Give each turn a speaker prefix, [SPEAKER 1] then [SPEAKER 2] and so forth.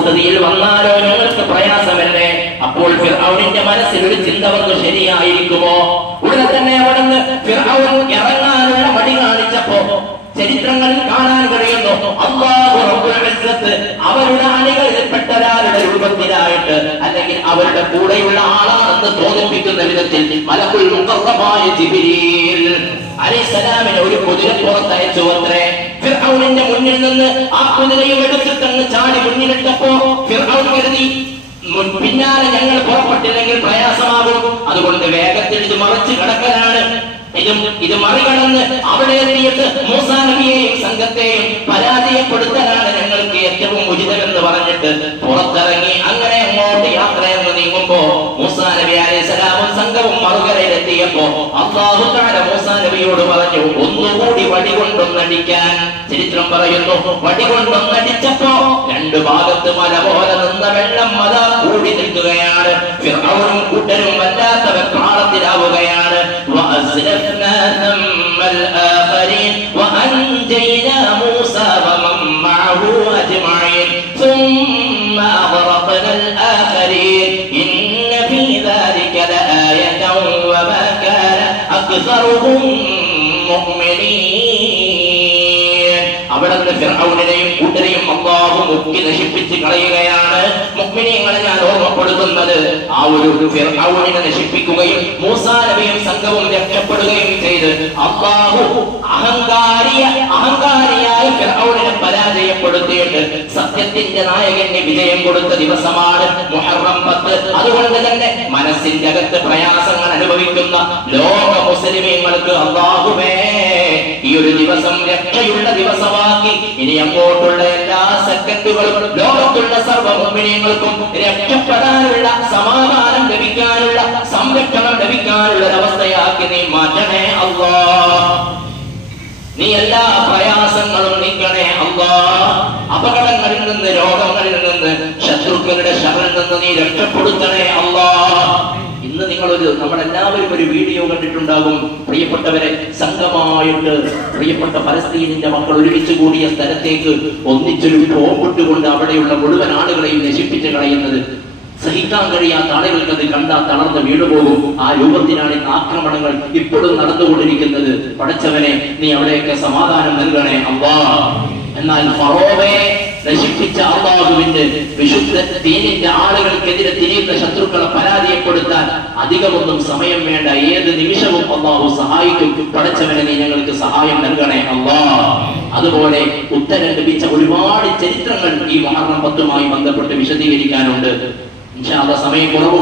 [SPEAKER 1] സ്ഥിതിയിൽ വന്നാലോ ഞങ്ങൾക്ക് പ്രയാസമല്ലേ? അപ്പോൾ ഫിർഔനിന്റെ മനസ്സിൽ ഒരു ചിന്ത വന്നു ശരിയായിരിക്കുമോ? ഉടനെ തന്നെ അവിടുന്ന് ഫിർഔൻ ഇറങ്ങാനുള്ള മടി കാണിച്ചപ്പോ ചരിത്രങ്ങളിൽ കാണാൻ കഴിയുന്നു. അള്ളാഹു അവരുടെ അണികളിൽപ്പെട്ടവരാരുടെ രൂപത്തിലായിട്ട് അല്ലെങ്കിൽ അവരുടെ കൂടെയുള്ള ആളാണെന്ന് തോന്നിപ്പിക്കുന്ന വിധത്തിൽ മലക്കുൽ മുഖമായ ജിബിരിയിൽ ഒരു കുതിരപ്പുറത്തയച്ചു അത്രേ. ഫിർഔനിന്റെ മുന്നിൽ നിന്ന് ആ കുതിരയും എടുത്തിട്ടങ്ങ് ചാടി മുന്നിലിട്ടപ്പോ ഫിർഔൻ കരുതി പിന്നാലെ ഞങ്ങൾ പുറപ്പെട്ടില്ലെങ്കിൽ പ്രയാസമാകും. അതുകൊണ്ട് വേഗത്തിൽ ഇത് മറിച്ച് കിടക്കലാണ്. ഇതും ഇത് മറികടന്ന് അവിടെ എത്തിയിട്ട് മൂസാ നബിയെയും സംഘത്തെയും പരാജയപ്പെടുത്തലാണ് ഞങ്ങൾക്ക് ഏറ്റവും ഉചിതമെന്ന് പറഞ്ഞിട്ട് പുറത്തിറങ്ങി അങ്ങനെ അങ്ങോട്ട് യാത്രയെന്ന് നീങ്ങുമ്പോ മൂസാ നബി അലൈഹി സ്വലാമും സംഘവും മറുകരയിലെത്തിയപ്പോ അള്ളാഹു താര മൂസാ നബിയോട് പറഞ്ഞു വടി കൊണ്ടൊന്നടിക്കാൻ ചരിത്രം പറയുന്നു വടി കൊണ്ടൊന്നടിച്ചപ്പോ രണ്ടു ഭാഗത്ത് മല പോലെ നിന്ന വെള്ളം മല കൂടി നിൽക്കുകയാണ് ഫിർഔനും കൂട്ടരും വല്ലാത്ത വെപ്രാളത്തിലാവുകയാണ് وأزلفنا ثم الآخرين وأنجينا موسى ومن معه أجمعين ثم أغرقنا الآخرين إن في ذلك لآية وما كان أكثرهم مؤمنين അവിടുന്ന് ഫിർഔനെയും കൂട്ടരെയും അള്ളാഹു മുക്കി നശിപ്പിച്ച് കളയുകയാണ്. മുഗ്മിനീങ്ങളെ ഞാൻ ഓർമ്മപ്പെടുത്തുന്നത്. ആ ഒരു ഫിർഔനിനെ നശിപ്പിക്കുകയും മൂസാ നബിയും സംഘവും രക്ഷപ്പെടുകയും ചെയ്ത് അള്ളാഹു അഹങ്കാരിയ അഹങ്കാരിയായ ഫിർഔനിനെ പരാജയപ്പെടുത്തിയിട്ട് സത്യത്തിന്റെ നായകന് വിജയം കൊടുത്ത ദിവസമാണ് മുഹറം പത്ത്. അതുകൊണ്ട് തന്നെ മനസ്സിന്റെ അകത്ത് പ്രയാസങ്ങൾ അനുഭവിക്കുന്ന ലോക മുസ്ലിമീങ്ങൾക്ക് അള്ളാഹുവേ ഒരു ദിവസം രക്ഷയുള്ള ദിവസമാക്കി? ഇനി അങ്ങോട്ടുള്ള എല്ലാ സെക്കൻഡുകളും ലോകത്തുള്ള സർവ മുമ്പിനിയങ്ങൾക്കും രക്ഷപ്പെടാനുള്ള സമാധാനം ലഭിക്കാനുള്ള സംരക്ഷണം ലഭിക്കാനുള്ള ഒരവസ്ഥയാക്കി നീ മാറ്റണേ അള്ളാ. നീ എല്ലാ പ്രയാസങ്ങളും നീക്കണേ അള്ളാ. അപകടങ്ങളിൽ നിന്ന് രോഗങ്ങളിൽ നിന്ന് ശത്രുക്കളുടെ ശവനിൽ നിന്ന് നീ രക്ഷപ്പെടുത്തണേ നിങ്ങളൊരു നമ്മളെല്ലാവരും ഒരു വീഡിയോ കണ്ടിട്ടുണ്ടാകും. പ്രിയപ്പെട്ടവരെ സംഘമായിട്ട് പ്രിയപ്പെട്ട പലസ്തീനിന്റെ മക്കൾ ഒരുമിച്ച് കൂടിയ സ്ഥലത്തേക്ക് ഒന്നിച്ചൊരു ബോംബിട്ടുകൊണ്ട് അവിടെയുള്ള മുഴുവൻ ആളുകളെയും നശിപ്പിച്ച് കളയുന്നത്. സഹിക്കാൻ കഴിയാത്ത ആളുകൾക്ക് അത് കണ്ടാൽ തളർന്ന് വീണുപോകും. ആ രൂപത്തിലാണ് ആക്രമണങ്ങൾ ഇപ്പോഴും നടന്നുകൊണ്ടിരിക്കുന്നത്. പഠിച്ചവനെ നീ അവിടെയൊക്കെ സമാധാനം നൽകണേ അള്ളാ. എന്നാൽ ഫറോവയെ നശിപ്പിച്ച അള്ളാഹുവിന്റെ വിശുദ്ധ ദീനിന്റെ ആളുകൾക്കെതിരെ തിരിയുന്ന ശത്രുക്കളെ പരാജയപ്പെടുത്താൻ അധികമൊന്നും സമയം വേണ്ട. ഏത് നിമിഷവും അള്ളാഹു സഹായിക്കും. പടച്ചവനെ നീ ഞങ്ങൾക്ക് സഹായം നൽകണേ അള്ളാ. അതുപോലെ ഉത്തരം ലഭിച്ച ഒരുപാട് ചരിത്രങ്ങൾ ഈ മഹർണം പത്തുമായി ബന്ധപ്പെട്ട് വിശദീകരിക്കാനുണ്ട്. സമയം കുറവ്